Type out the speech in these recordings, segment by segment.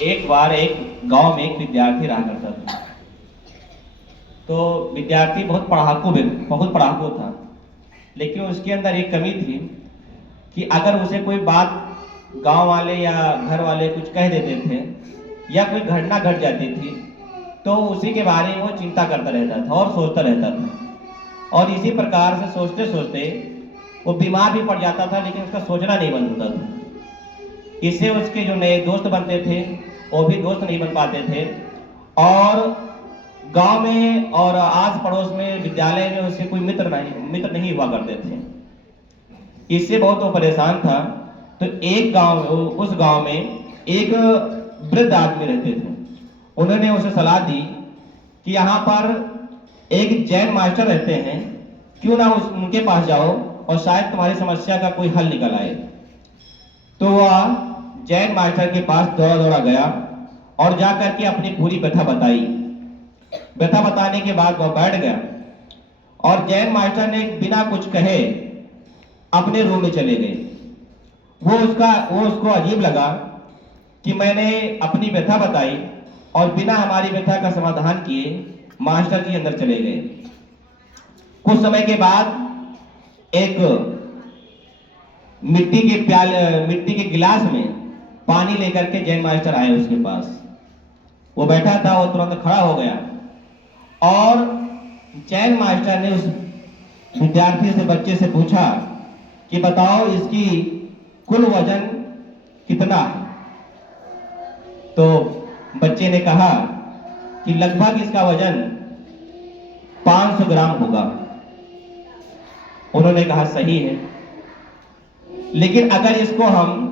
एक बार एक गांव में एक विद्यार्थी रहा करता था। तो विद्यार्थी बहुत पढ़ाकू था, लेकिन उसके अंदर एक कमी थी कि अगर उसे कोई बात गांव वाले या घर वाले कुछ कह देते थे या कोई घटना घट जाती थी, तो उसी के बारे में वो चिंता करता रहता था और सोचता रहता था। और इसी प्रकार से सोचते सोचते वो बीमार भी पड़ जाता था, लेकिन उसका सोचना नहीं बंद होता था। इससे उसके जो नए दोस्त बनते थे वो भी दोस्त नहीं बन पाते थे, और गांव में और आस पड़ोस में विद्यालय में उसके कोई मित्र नहीं हुआ करते थे। इससे बहुत वो परेशान था। तो उस गांव में एक वृद्ध आदमी रहते थे। उन्होंने उसे सलाह दी कि यहाँ पर एक जैन मास्टर रहते हैं, क्यों ना उनके पास जाओ और शायद तुम्हारी समस्या का कोई हल निकल आए। तो वह जैन मास्टर के पास दौड़ा दौड़ा गया और जाकर के अपनी पूरी व्यथा बताई। व्यथा बताने के बाद वह बैठ गया और जैन मास्टर ने बिना कुछ कहे अपने रूम में चले गए। वो उसको अजीब लगा कि मैंने अपनी व्यथा बताई और बिना हमारी व्यथा का समाधान किए मास्टर जी अंदर चले गए। कुछ समय के बाद एक मिट्टी के गिलास में पानी लेकर के जैन मास्टर आए उसके पास। वो बैठा था, वो तुरंत खड़ा हो गया और जैन मास्टर ने उस विद्यार्थी से, बच्चे से पूछा कि बताओ इसकी कुल वजन कितना है। तो बच्चे ने कहा कि लगभग इसका वजन 500 ग्राम होगा। उन्होंने कहा सही है, लेकिन अगर इसको हम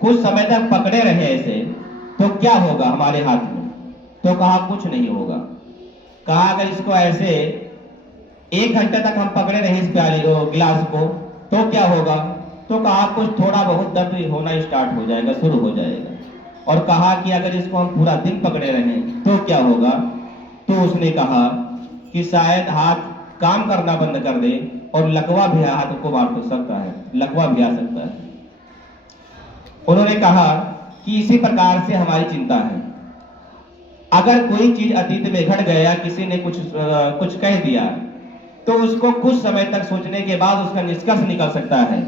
कुछ समय तक पकड़े रहे ऐसे तो क्या होगा हमारे हाथ में। तो कहा कुछ नहीं होगा। कहा अगर इसको ऐसे 1 घंटे तक हम पकड़े रहे इस गिलास को तो क्या होगा। तो कहा कुछ थोड़ा बहुत दर्द होना स्टार्ट हो जाएगा, शुरू हो जाएगा। और कहा कि अगर इसको हम पूरा दिन पकड़े रहें तो क्या होगा। तो उसने कहा कि शायद हाथ काम करना बंद कर दे और लकवा भी हाथ को मार सकता है, लकवा भी आ सकता है। उन्होंने कहा कि इसी प्रकार से हमारी चिंता है। अगर कोई चीज अतीत में घट गया, किसी ने कुछ कह दिया, तो उसको कुछ समय तक सोचने के बाद उसका निष्कर्ष निकल सकता है।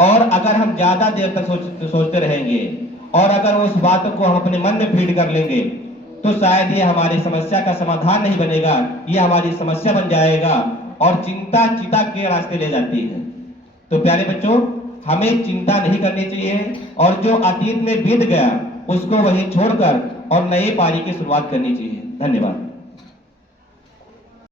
और अगर हम ज्यादा देर तक सोचते रहेंगे और अगर उस बात को हम अपने मन में फीड कर लेंगे तो शायद ये हमारी समस्या का समाधान नहीं बनेगा, ये हमारी समस्या बन जाएगा और चिंता चिता के रास्ते ले जाती है। तो प्यारे बच्चों, हमें चिंता नहीं करनी चाहिए और जो अतीत में बीत गया उसको वहीं छोड़कर और नए पारी की शुरुआत करनी चाहिए। धन्यवाद।